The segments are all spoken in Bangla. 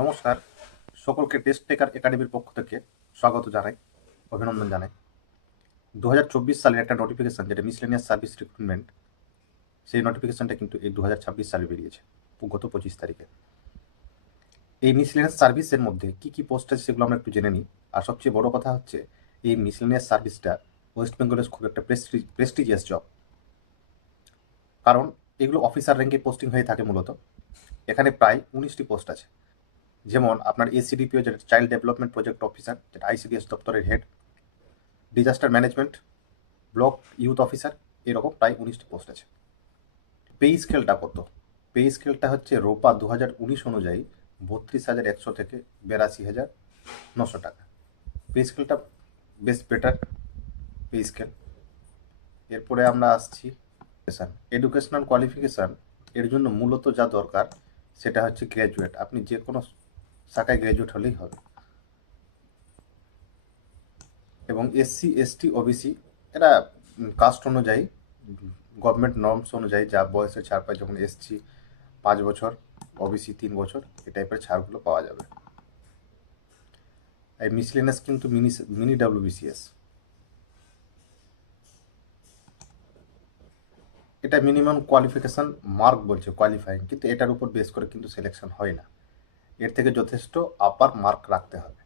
নমস্কার, সকলকে টেস্ট টেকার একাডেমির পক্ষ থেকে স্বাগত জানাই, অভিনন্দন জানাই। 2024 সালের একটা নোটিফিকেশন, যেটা মিসলেনিয়াস সার্ভিস রিক্রুটমেন্ট, সেই নোটিফিকেশনটা কিন্তু এই 2026 সালে বেরিয়েছে, গত 25 তারিখে। এই মিসলেনিয়াস সার্ভিসের মধ্যে কি কি পোস্ট আছে সেগুলো আমরা একটু জেনে নিই। আর সবচেয়ে বড় কথা হচ্ছে, এই মিসলেনিয়াস সার্ভিসটা ওয়েস্ট বেঙ্গলের খুব একটা প্রেস্টিজিয়াস জব, কারণ এগুলো অফিসার র্যাঙ্কে পোস্টিং হয়ে থাকে মূলত। এখানে প্রায় 19টি পোস্ট আছে, যেমন আপনার এসিডিপিও, যেটা চাইল্ড ডেভেলপমেন্ট প্রজেক্ট অফিসার, যেটা আইসিডিএস দপ্তরের head, disaster management, block youth officer, এরকম প্রায় 19টি পোস্ট আছে। পে স্কেলটা কত? পে স্কেলটা হচ্ছে রোপা 2019 অনুযায়ী 32,100 থেকে 82,900 টাকা। পে স্কেলটা বেশ বেটার পে স্কেল। এরপরে আমরা আসছি এডুকেশনাল কোয়ালিফিকেশান। এর জন্য মূলত যা দরকার সেটা হচ্ছে গ্র্যাজুয়েট। আপনি যে কোনো শাখায় গ্র্যাজুয়েট হলেই হবে। এবং এসসি, এসটি, ওবিসি এরা কাস্ট অনুযায়ী, গভর্নমেন্ট নর্মস অনুযায়ী যা বয়সে ছাড় পায়, যেমন এসসি 5 বছর, ওবিসি 3 বছর, এই টাইপের ছাড়গুলো পাওয়া যাবে। এই মিসলেনিয়াস কিন্তু মিনি ডাব্লিউবিসিএস, এটা মিনিমাম কোয়ালিফিকেশান মার্ক বলছে, কোয়ালিফাইং, কিন্তু এটার উপর বেস করে কিন্তু সিলেকশন হয় না। এর থেকে যথেষ্ট আপার মার্ক রাখতে হবে,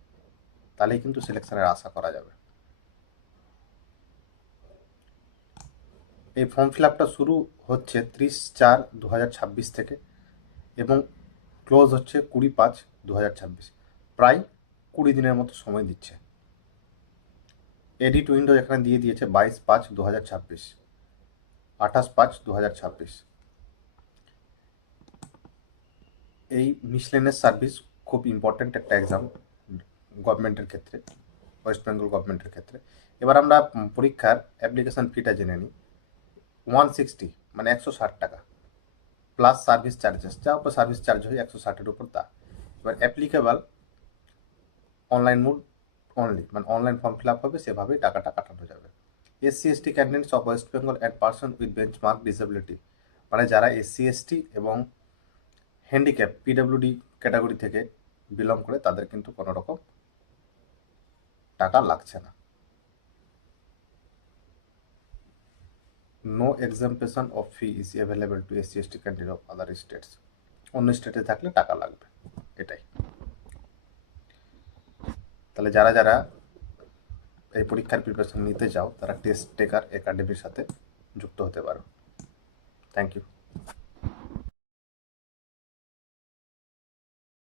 তাহলেই কিন্তু সিলেকশনের আশা করা যাবে। এই ফর্ম ফিল আপটা শুরু হচ্ছে 30/4/2026 থেকে এবং ক্লোজ হচ্ছে 20/5/2026। প্রায় 20 দিনের মতো সময় দিচ্ছে। এডিট উইন্ডো এখানে দিয়ে দিয়েছে 22/5/2026, 28/5/2026। এই মিসলেনিয়াস সার্ভিস খুব ইম্পর্ট্যান্ট একটা এক্সাম গভর্নমেন্টের ক্ষেত্রে, ওয়েস্ট বেঙ্গল গভর্নমেন্টের ক্ষেত্রে। এবার আমরা পরীক্ষার অ্যাপ্লিকেশান ফিটা জেনে নিই। 160 মানে 160 টাকা প্লাস সার্ভিস চার্জেস, যা উপর সার্ভিস চার্জ হয় 160-এর উপর তা। এবার অ্যাপ্লিকেবল অনলাইন মোড অনলি, মানে অনলাইন ফর্ম ফিল আপ হবে, সেভাবেই টাকাটা কাটানো যাবে। SC ST candidates of West Bengal and person with benchmark disability, মানে যারা এসসি এসটি এবং হ্যান্ডিক্যাপ পিডাব্লিউডি ক্যাটাগরি থেকে বিলং করে, তাদের কিন্তু কোনো রকম টাকা লাগছে না। No exemption of fee is available to SC ST candidate of other states. অন্য স্টেটে থাকলে টাকা লাগবে, এটাই। তাহলে যারা যারা এই পরীক্ষার প্রিপারেশন নিতে চাও, তারা টেস্ট টেকার একাডেমির সাথে যুক্ত হতে পারো। Thank you.